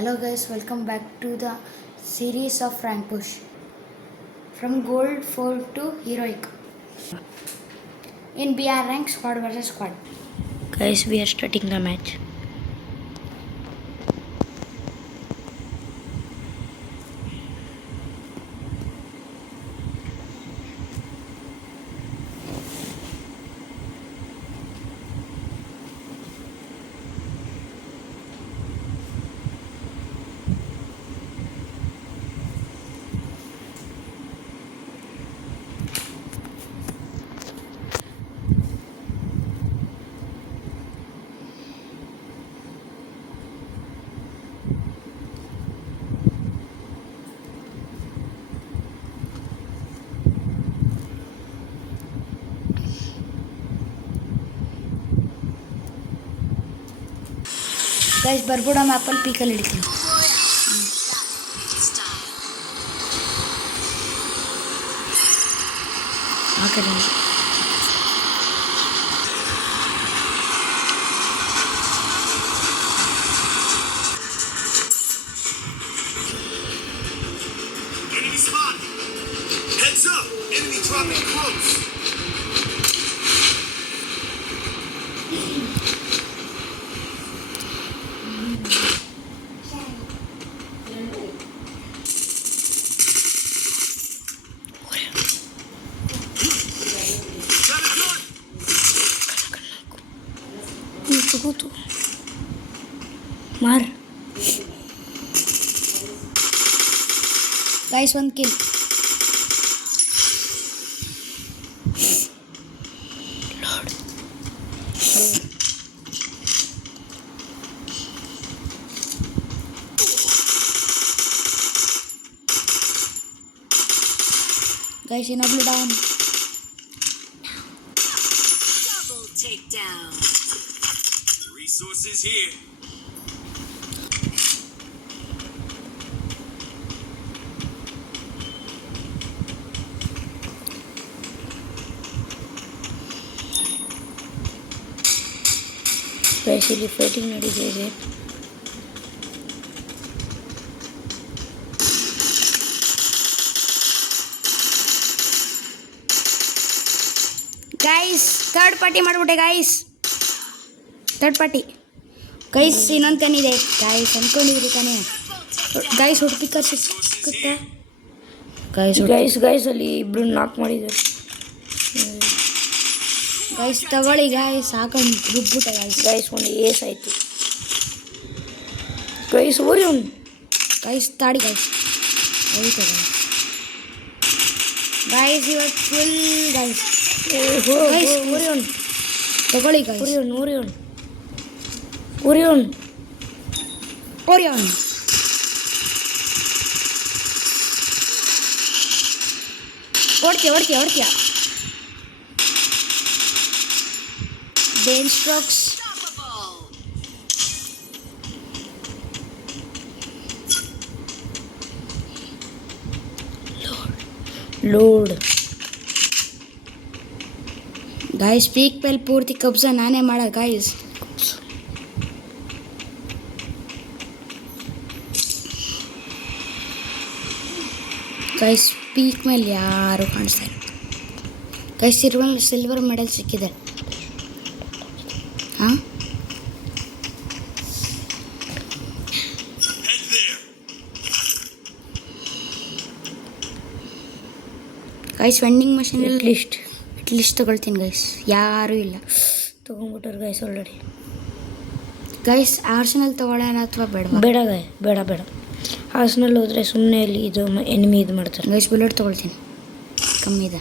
Hello guys, welcome back to the series of rank push from gold 4 to heroic in BR rank squad versus squad. Guys, we are starting the match. Guys, Barbuda map ಅಲ್ಲಿ peak ಅಲ್ಲಿ ಹಿಡಿತೀನಿ. ಆ ಕಡೆ Enemy spotted. Heads up. Enemy dropping close. Got a gun. ಕೂತು ಮಾರ್ guys ಒಂದು kill. Guys ಇನ್ನೊಬ್ಳು down. Double takedown. Resources here. Guys ಇಲ್ಲಿ fighting ನಡೀತಿದೆ. ಗೈಸ್ ಥರ್ಡ್ ಪಾರ್ಟಿ ಮಾಡಿಬಿಟ್ಟೆ ಗೈಸ್. ಥರ್ಡ್ ಪಾರ್ಟಿ ಗೈಸ್ ಇನ್ನೊಂದು ಕನ್ ಇದೆ ಗೈಸ್ ಅಂದ್ಕೊಂಡಿದ್ರಿ ತಾನೇ ಗೈಸ್. ಹುಡುಕಿಕ ಸಿಕ್ಕುತ್ತಾ ಗೈಸ್ ಅಲ್ಲಿ ಇಬ್ರು ನಾಕ್ ಮಾಡಿದ್ದಾರೆ. ಗೈಸ್ ತಗೊಳ್ಳಿ ಗೈಸ್. ಹಾಕೊಂಡು ರುಬ್ಬಿಟ್ಟೆ ಗೈಸ್ ಒಂದು ಏಸ್ ಆಯ್ತು. ಗೈಸ್ ಓರಿ ಅವ್ನು. ಗೈಸ್ ತಾಡಿ ಗೈಸ್. ಹೋಯ್ತು ಗೈಸ್ ಇವತ್ತು ಫುಲ್ ಗೈಸ್. ಗೈಸ್ ಓರಿ ಅವ್ನು. ತಗೊಳ್ಳಿ ಗೈಸ್. ಓರಿಯೋನ್ ಓರಿಯೋನ್ ಓಡ್ತೀಯ ಬೇನ್ ಸ್ಟ್ರೋಕ್ಸ್. ಲೋಡ್ ಗೈಸ್ ಪೀಕ್ ಮೇಲೆ ಪೂರ್ತಿ ಕಬ್ಜ ನಾನೇ ಮಾಡ ಗೈಸ್. ಗೈಸ್ ಪೀಕ್ ಮೇಲೆ ಯಾರು ಕಾಣಿಸ್ತಾ ಇಲ್ಲ ಗೈಸ್. ಸಿಲ್ವರ್ ಮೆಡಲ್ ಸಿಕ್ಕಿದೆ. ಹಾಂ Head there. Guys vending machine at least ತಗೊಳ್ತೀನಿ ಗೈಸ್. ಯಾರೂ ಇಲ್ಲ ತೊಗೊಂಡ್ಬಿಟ್ಟಾರೆ ಗೈಸ್ ಆಲ್ರೆಡಿ. ಗೈಸ್ ಆರ್ಸನಲ್ ತಗೊಳ್ಳೋಣ ಅಥವಾ ಬೇಡ? ಬೇಡ ಹಾಸ್ನಲ್ಲಿ ಹೋದರೆ ಸುಮ್ಮನೆ ಅಲ್ಲಿ ಇದು ಎನಿಮಿ ಇದು ಮಾಡ್ತಾರೆ. ಗೈಸ್ ಬುಲೆಟ್ ತಗೊಳ್ತೀನಿ, ಕಮ್ಮಿ ಇದೆ.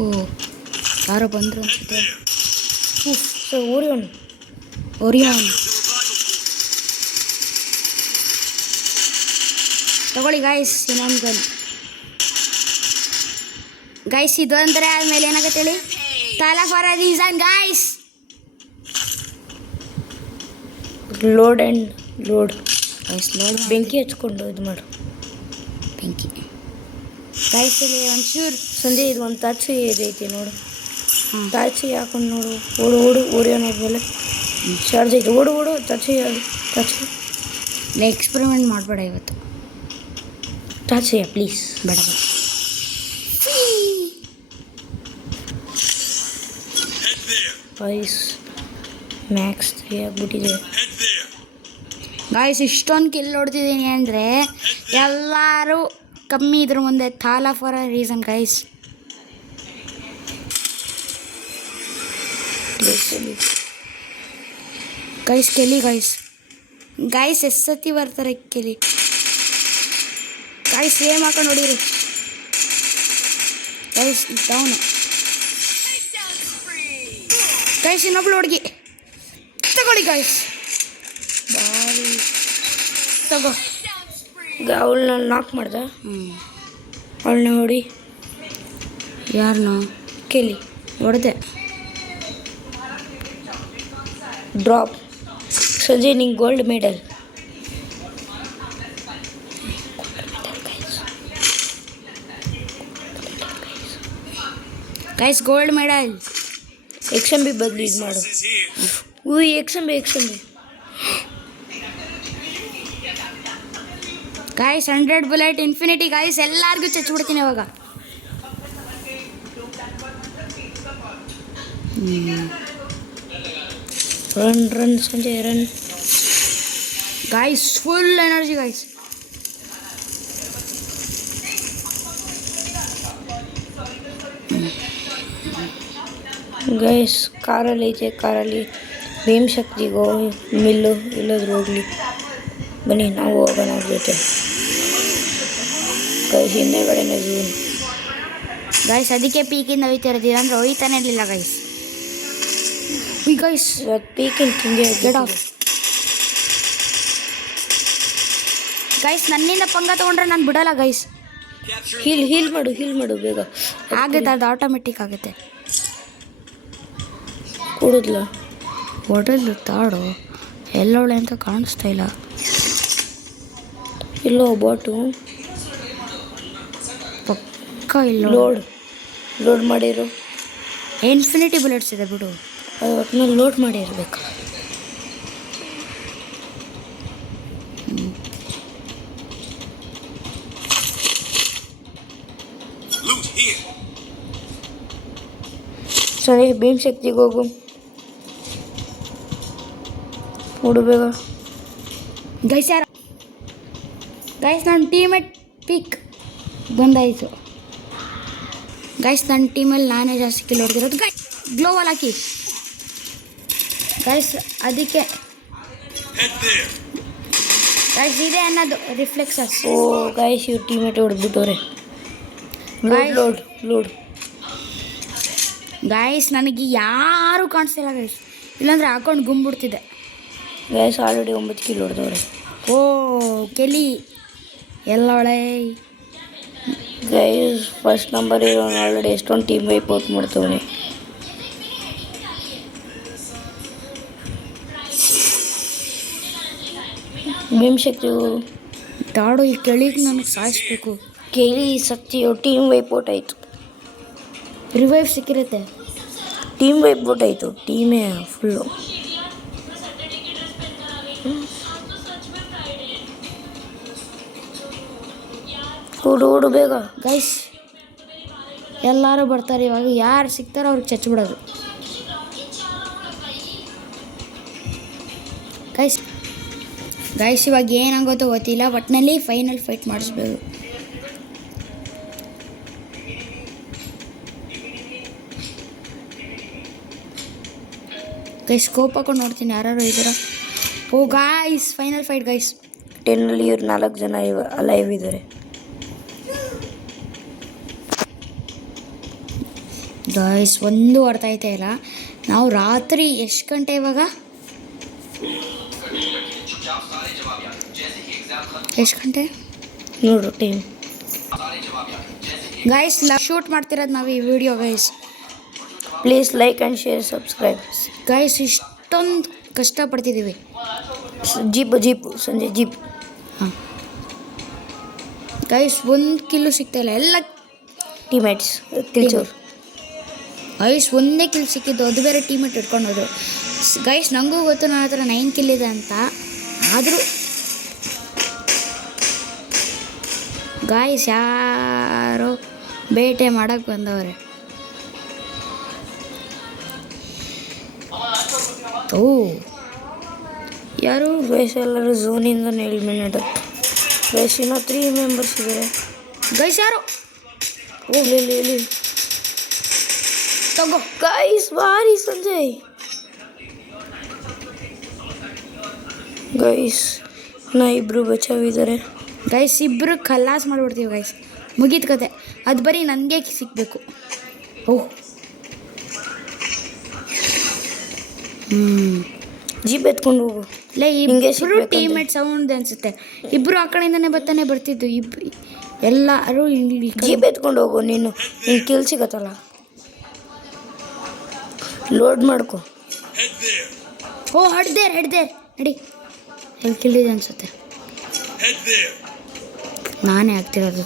ಓ ಯಾರೋ ಬಂದರು ಅನ್ಸುತ್ತೆ. ಓರಿಯೋನ್ ಓರಿಯೋನ್ ತಗೊಳ್ಳಿ ಗೈಸ್. ಇನ್ನೊಂದು ಗನ್ ಗೈಸ್. ಇದು ಅಂದರೆ ಆದಮೇಲೆ ಏನಾಗುತ್ತೆ ಹೇಳಿ? Thala for a reason guys. Load guys load ಬೆಂಕಿ ಹಚ್ಕೊಂಡು ಇದು ಮಾಡು. ಬೆಂಕಿ ಗೈಸ್. ಇಲ್ಲಿ ಒಂಚೂರು ಸಂಜೆ ಇದು ಒಂದು ತಾಚಿ ಇದೈತಿ ನೋಡು. ಹಾಂ ತಾಚಿ ಹಾಕೊಂಡು ನೋಡು. ಓಡು ಓರಿಯೋನ್ ಆದ್ಮೇಲೆ ಚಾರ್ಜ್ ಐತೆ ಓಡು ಓಡು ಟಚ್ ಟಚ್ ಎಕ್ಸ್ಪೆರಿಮೆಂಟ್ ಮಾಡಬೇಡ ಇವತ್ತು. ಟಚ್ ಪ್ಲೀಸ್ ಬೇಡ ಬೇಡ. Head there. ಗೈಸ್ ಮ್ಯಾಕ್ಸ್ 3 ಆಗ್ಬಿಟ್ಟಿದೆ. Head there. ಗಾಯ್ಸ್ ಇಷ್ಟೊಂದು ಕಿಲ್ ಹೊಡ್ತಿದ್ದೀನಿ ಅಂದರೆ ಎಲ್ಲರೂ ಕಮ್ಮಿ ಇದ್ರ ಮುಂದೆ Thala for a reason guys. Guys ಕೆಲಿ ಗೈಸ್ ಎಷ್ಟು ಸತಿ ಬರ್ತಾರೆ ಕೆಲಿ ಗೈಸ್ ಸೇಮ್ ಹಾಕೊಂಡು ನೋಡಿರಿ guys down Takedown spree. Guys ಇನ್ನೊಬ್ಳು ಹುಡುಗಿ ತಗೊಳ್ಳಿ ಗೈಸ್ ಬಾರಿ ತಗೋ. Takedown spree. ಅವಳನ್ನ ನಾಕ್ ಮಾಡ್ದೆ. ಅವಳನ್ನ ಹೊಡಿ. ಯಾರನ್ನ ಕೇಳಿ ಹೊಡೆದೆ. ಡ್ರಾಪ್. ಸಂಜಯ್ ನಿಂಗೆ gold medal. Guys gold medal. XMB ಬದಲು ಇದು ಮಾಡು. Is here. XMB guys 100 bullet infinity guys ಎಲ್ಲರಿಗೂ ಚಚ್ಬಿಡ್ತೀನಿ ಇವಾಗ. Run Sanjay run. Guys full energy guys. Guys ಕಾರಲ್ಲಿ ಐತೆ, ಕಾರಲ್ಲಿ ಭೀಮಶಕ್ತಿಗೋ ಮಿಲ್ಲು ಇಲ್ಲದ್ರೂ ಹೋಗ್ಲಿ ಬನ್ನಿ ನಾವು ಹೋಗೋಣ ಅವ್ರ ಜೊತೆ. Guys ಹಿಂದೆಗಡೆನೇ zone. ಗೈಸ್ ಅದಕ್ಕೆ ಪೀಕಿಂದ ಹೋಯ್ತಿರೋದು ಅಂದರೆ ಹೋಯ್ತಾನೆ ಇರಲಿಲ್ಲ ಗೈಸ್. ಗೈಸ್ ಇವತ್ತು ಪೀಕಿನ ಹಿಂಗೆ ಗೆಟ್ ಆಫ್. ಗೈಸ್ ನನ್ನಿಂದ ಪಂಗ ತೊಗೊಂಡ್ರೆ ನಾನು ಬಿಡಲ್ಲ ಗೈಸ್. ಹೀಲ್ ಮಾಡು ಬೇಗ. ಆಗುತ್ತೆ ಅದು ಆಟೋಮೆಟಿಕ್ ಆಗುತ್ತೆ. ಕೊಡುದ್ಲ ಹೊಡೆದು ತಾಡು ಎಲ್ಲೊಳೆ ಅಂತ ಕಾಣಿಸ್ತಾ ಇಲ್ಲ. ಇಲ್ಲೋ ಬಾಟು ಪಕ್ಕ ಇಲ್ಲ. ಲೋಡ್ ಮಾಡಿರು. ಇನ್ಫಿನಿಟಿ ಬುಲೆಟ್ಸ್ ಇದೆ ಬಿಡು. ಒಟ್ಟಿನಲ್ಲಿ ಲೋಡ್ ಮಾಡಿರ್ಬೇಕು. Loot here. ಸರಿ ಭೀಮಶಕ್ತಿಗೆ ಹೋಗು. ಓಡು ಬೇಗ. ಗೈಸ್ ಯಾರು ಗೈಸ್ ನನ್ನ ಟೀಮೇಟ್ ಪಿಕ್ ಬಂದಾಯಿತು ಗೈಸ್. ನನ್ನ ಟೀಮಲ್ಲಿ ನಾನೇ ಜಾಸ್ತಿ ಕಿಲ್ ಹೊಡೆದಿರೋದು ಗೈಸ್. ಗ್ಲೋವಲ್ ಹಾಕಿ ಗೈಸ್. ಅದಕ್ಕೆ Head there. ಗೈಸ್ ಇದೆ ಅನ್ನೋದು ರಿಫ್ಲೆಕ್ಸಸ್. ಓ ಗೈಸ್ ಇವ್ರ ಟೀಮೇಟ್ ಹೊಡೆದ್ಬಿಟ್ಟವ್ರೆ. ಲೋಡ್ ಗೈಸ್ ನನಗೆ ಯಾರೂ ಕಾಣಿಸ್ತಿಲ್ಲ ಗೈಸ್, ಇಲ್ಲಾಂದರೆ ಹಾಕೊಂಡು ಗುಂಬಿಡ್ತಿದ್ದೆ. ಗೈಸ್ ಆಲ್ರೆಡಿ 9 ಕಿಲ್ ಹೊಡೆದವ್ರೆ. ಓ ಕೆಲಿ ಎಲ್ಲೊಳೆ. ಗೈಸ್ ಫಸ್ಟ್ ನಂಬರ್ ಇರೋನು ಆಲ್ರೆಡಿ ಎಷ್ಟೊಂದು ಟೀಮ್ ವೈಪ್ ಔಟ್ ಮಾಡ್ತವನೆ. ಭೀಮಶಕ್ತಿ ತಾಡು ಈ ಕೆಳಿಗೆ ನನಗೆ ಸಾಯಿಸ್ಬೇಕು. ಕೇಳಿ ಸತ್ಯ ಟೀಮ್ ವೈಪ್ ಔಟ್ ಆಯಿತು. ರಿವೈವ್ ಸಿಕ್ಕಿರುತ್ತೆ. ಟೀಮ್ ವೈಪ್ ಔಟ್ ಆಯಿತು. ಟೀಮೇ ಫುಲ್ಲು. ಓಡು ಬೇಗ. ಗೈಸ್ ಎಲ್ಲರೂ ಬರ್ತಾರೆ ಇವಾಗ. ಯಾರು ಸಿಗ್ತಾರೋ ಅವ್ರಿಗೆ ಚಚ್ಬಿಡೋದು ಗೈಸ್. ಇವಾಗ ಏನಾಗೋತೋ ಗೊತ್ತಿಲ್ಲ, ಒಟ್ಟಿನಲ್ಲಿ ಫೈನಲ್ ಫೈಟ್ ಮಾಡಿಸ್ಬೇಕು. ಗೈಸ್ ಸ್ಕೋಪ್ ಹಾಕೊಂಡು ನೋಡ್ತೀನಿ ಯಾರು ಇದ್ದೀರ. ಓ ಗಾಯ್ಸ್ ಫೈನಲ್ ಫೈಟ್ ಗೈಸ್. 10ನಲ್ಲಿ ಇವ್ರು 4 ಜನ ಅಲೈವ್ ಇದ್ದಾರೆ. ಗೈಸ್ ಒಂದು ಅರ್ಥ ಆಯ್ತಾ ಇಲ್ಲ. ನಾವು ರಾತ್ರಿ ಎಷ್ಟು ಗಂಟೆ ಇವಾಗ? ಎಷ್ಟು ಗಂಟೆ ನೋಡು ಟೀಮ್. ಗೈಸ್ ಶೂಟ್ ಮಾಡ್ತಿರೋದು ನಾವು ಈ video guys. Please like and share subscribe. Guys ಇಷ್ಟೊಂದು ಕಷ್ಟಪಡ್ತಿದ್ದೀವಿ. ಜೀಪು ಸಂಜೆ ಜೀಪ್. ಹಾಂ ಗೈಸ್ ಒಂದು ಕಿಲ್ಲು ಸಿಗ್ತಾಯಿಲ್ಲ. ಎಲ್ಲ ಟೀಮೇಟ್ಸ್ ಕಿಲ್ಚೋರು. ಗೈಸ್ ಒಂದೇ ಕಿಲ್ ಸಿಕ್ಕಿದ್ದು, ಅದು ಬೇರೆ ಟೀಮೇಟ್ ಇಟ್ಕೊಂಡು ಹೋದ್ರು. ಗೈಸ್ ನನಗೂ ಗೊತ್ತು ನನ್ನ ಹತ್ರ 9 ಕಿಲ್ ಇದೆ ಅಂತ, ಆದರೂ ಗಾಯ್ಸ್ ಯಾರೋ ಬೇಟೆ ಮಾಡೋಕ್ಕೆ ಬಂದವ್ರೆ. ಓ ಯಾರು ಗೈಸ್ ಎಲ್ಲರೂ ಝೋನಿಂದ ಎಲಿಮಿನೇಟ್. ಗೈಸ್ ಇನ್ನೂ 3 ಮೆಂಬರ್ಸ್ ಇದ್ದಾರೆ. ಗೈಸ್ ಯಾರು ಹೋಗ್ಲಿ ತಗೋ. ಗೈಸ್ ಬಾರಿ ಸಂಜಯ್. ಗೈಸ್ ನಾ ಇಬ್ರು ಬಚಾವಿದ್ದಾರೆ. ಗೈಸ್ ಇಬ್ಬರು ಖಲ್ಲಾಸ್ ಮಾಡಿಬಿಡ್ತೀವಿ ಗೈಸ್, ಮುಗೀತು ಕತೆ. ಅದು ಬರೀ ನನಗೆ ಸಿಗಬೇಕು. ಓಹ್ ಜೀಪ್ ಎತ್ಕೊಂಡು ಹೋಗು. ಲೇ ಹಿಂಗೆ ಇಬ್ಬರು ಸಿಗ್ಬೇಕಂತೆ. ಟೀಮೇಟ್ ಸೌಂಡ್ ಅನ್ಸುತ್ತೆ. ಇಬ್ಬರು ಆ ಕಡೆಯಿಂದನೇ ಬರ್ತಿದ್ದು. ಎಲ್ಲರೂ ಇಲ್ಲಿ ಜೀಪ್ ಎತ್ಕೊಂಡು ಹೋಗು. ನೀನು ಕಿಲ್ ಸಿಗತ್ತಲ್ಲ, ಲೋಡ್ ಮಾಡ್ಕೊ. Head there. ಓ ಹಡ್ದೇರ್ ನಡಿ. ಎಲ್ಲಿ ಕಿಲ್ಲಿದೆ ಅನ್ಸುತ್ತೆ. Head there. ನಾನೇ ಆಗ್ತಿರೋದು.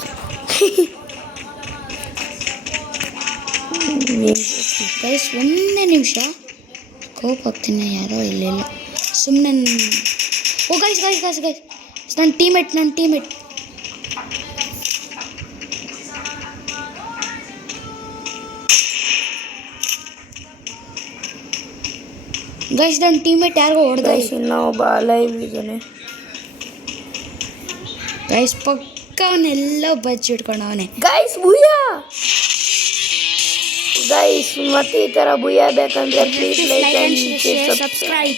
ಗೈಸ್ ಒಂದೇ ನಿಮಿಷ ಕೋಪ್ ಹಾಕ್ತೀನಿ. ಯಾರೋ ಇಲ್ಲೆಲ್ಲ ಸುಮ್ಮನೆ. ಓ ಗೈಸ್ ನನ್ನ ಟೀಮೇಟ್ ಗೈಸ್ ನನ್ನ ಟೀಮೇಟ್ ಯಾರಿಗೋ ಹೊಡೆದ. ಗೈಸ್ ಇನ್ನೂ ಒಬ್ಬ ಲೈವ್ ಇದ್ದಾನೆ. ಗೈಸ್ ಪಕ್ಕ ಅವನ್ನೆಲ್ಲ ಬಚ್ಚಿಟ್ಕೊಂಡವನೆ. ಗೈಸ್ ಬುಯ್ಯಾ. ಗೈಸ್ ಮತ್ತೆ ಈ ಥರ ಬುಯ್ಯಾ ಬೇಕಂದ್ರೆ please like and subscribe.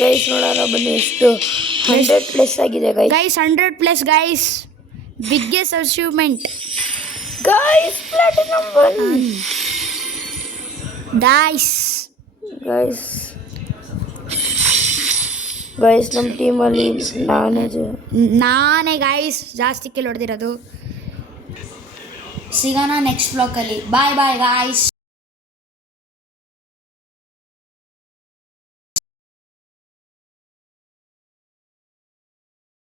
Guys ನೋಡೋಣ ಬನ್ನಿ ಎಷ್ಟು 100+ ಆಗಿದೆ guys. Guys 100+ guys, biggest achievement guys platinum 1. ಡೈಸ್. ಗೈಸ್ ನಮ್ಮ ಟೀಮಲ್ಲಿ ನಾನೇ ಗೈಸ್ ಜಾಸ್ತಿ ಕಿಲ್ ಹೊಡೆದಿರೋದು. ಸಿಗೋಣ ನೆಕ್ಸ್ಟ್ ಬ್ಲಾಕಲ್ಲಿ. Bye guys.